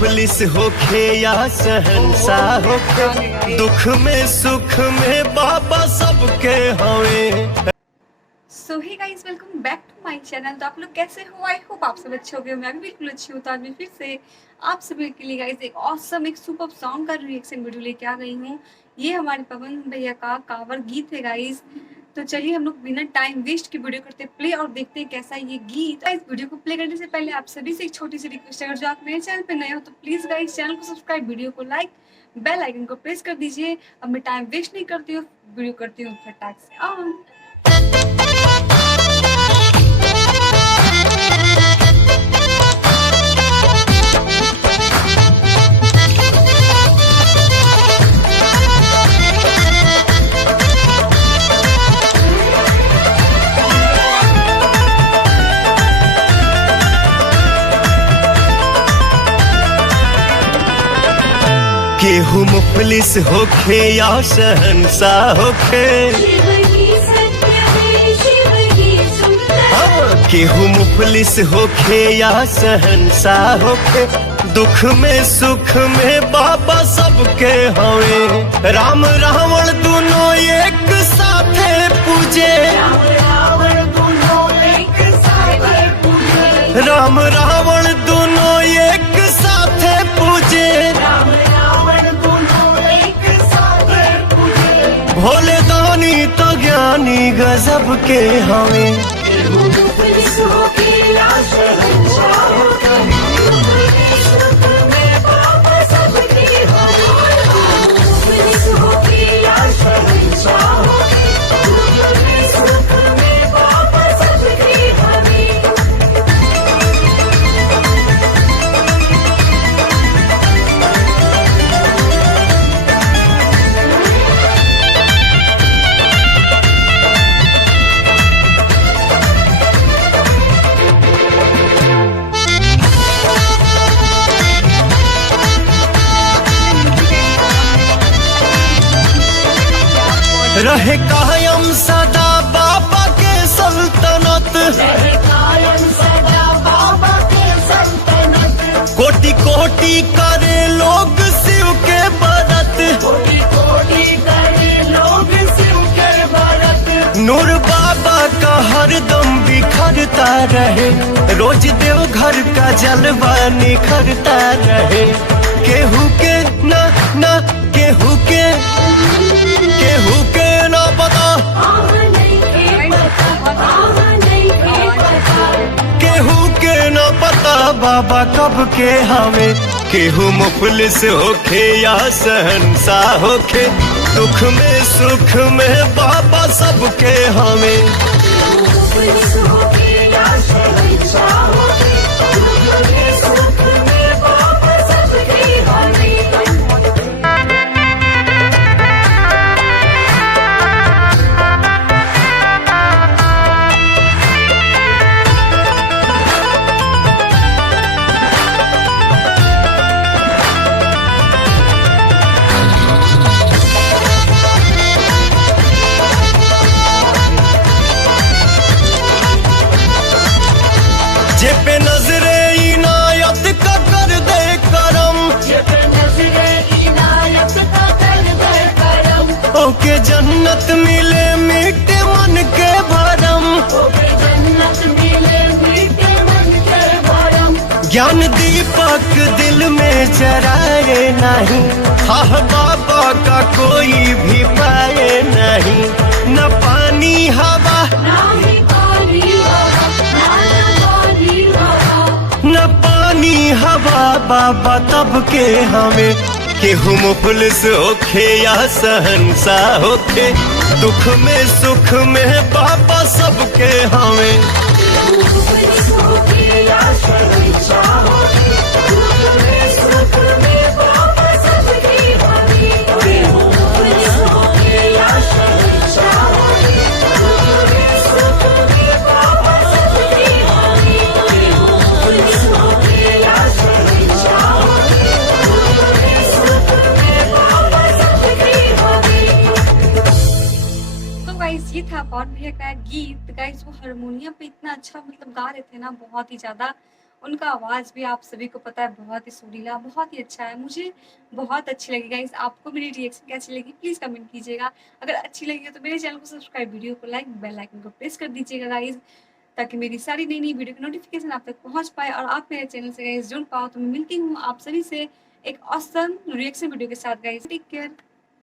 मुफलिस होखे या शहंशाह होखे, दुख में सुख में बाबा सबके हवे। So hey guys, welcome back to my channel. तो आप लोग कैसे हो? आई होप आप सब अच्छे हो गए। मैं भी बिल्कुल अच्छी हूँ। तो आज मैं फिर से आप सभी के लिए गाइस एक ऑसम एक सुपर सॉन्ग का रिएक्शन वीडियो लेके आ गई हूँ। ये हमारे पवन भैया का कावर गीत है गाइस। तो चलिए हम लोग बिना टाइम वेस्ट के वीडियो करते प्ले और देखते हैं कैसा ये गीत। इस वीडियो को प्ले करने से पहले आप सभी से एक छोटी सी रिक्वेस्ट है, अगर जो आप मेरे चैनल पे नए हो तो प्लीज गाइस चैनल को सब्सक्राइब, वीडियो को लाइक, बेल आइकन को प्रेस कर दीजिए। अब मैं टाइम वेस्ट नहीं करती हूँ, वीडियो करती हूँ फटाक से ऑन। केहू मुफलिस होखे या शहंशाह होखे, केहू मुफलिस होखे या शहंशाह होखे, दुख में सुख में बाबा सबके हवे। राम रावण दोनों एक साथे पूजे, राम रावण दोनों एक साथे पूजे, भोले दानी तो ज्ञानी गजब के हमें। रहे कायम सदा बाबा के सल्तनत, कोटि कोटि करे लोग शिव के बरत, नूर बाबा का हरदम बिखरता रहे, रोज देव घर का जलवा निखरता रहे। केहू के ना ना केहू के ना पता, केहू के ना पता बाबा कब के हवे। केहू मुफलिस होखे या शहंशाह होखे, दुख में सुख में बाबा सबके हवे। जे पे नजरे इनायत का कर दे करम, ओके जन्नत मिले मीठे मन के भरम। ज्ञान दीपक दिल में जराए नहीं, हाँ बाबा का कोई भी पाए नहीं। न पानी हवा न पानी हवा बाबा तब के हमें। केहू मुफलिस होखे या शहंशाह होखे, दुख में सुख में बाबा सबके हमें। ये था पवन भैया का गीत गाइस। वो हारमोनियम पे इतना अच्छा गा रहे थे ना, बहुत ही ज्यादा। उनका आवाज़ भी आप सभी को पता है बहुत ही सुरीला, बहुत ही अच्छा है। मुझे बहुत अच्छी लगी गाइज़। आपको मेरी रिएक्शन कैसी लगी प्लीज़ कमेंट कीजिएगा। अगर अच्छी लगी हो तो मेरे चैनल को सब्सक्राइब, वीडियो को लाइक, बेल आइकन को प्रेस कर दीजिएगा गाइज़, ताकि मेरी सारी नई-नई वीडियो की नोटिफ़िकेशन आप तक पहुँच पाए और आप मेरे चैनल से गाइज़ जुड़ पाओ। तो मैं मिलती हूँ आप सभी से एक ऑसम रिएक्शन वीडियो के साथ गाइज़। Take care.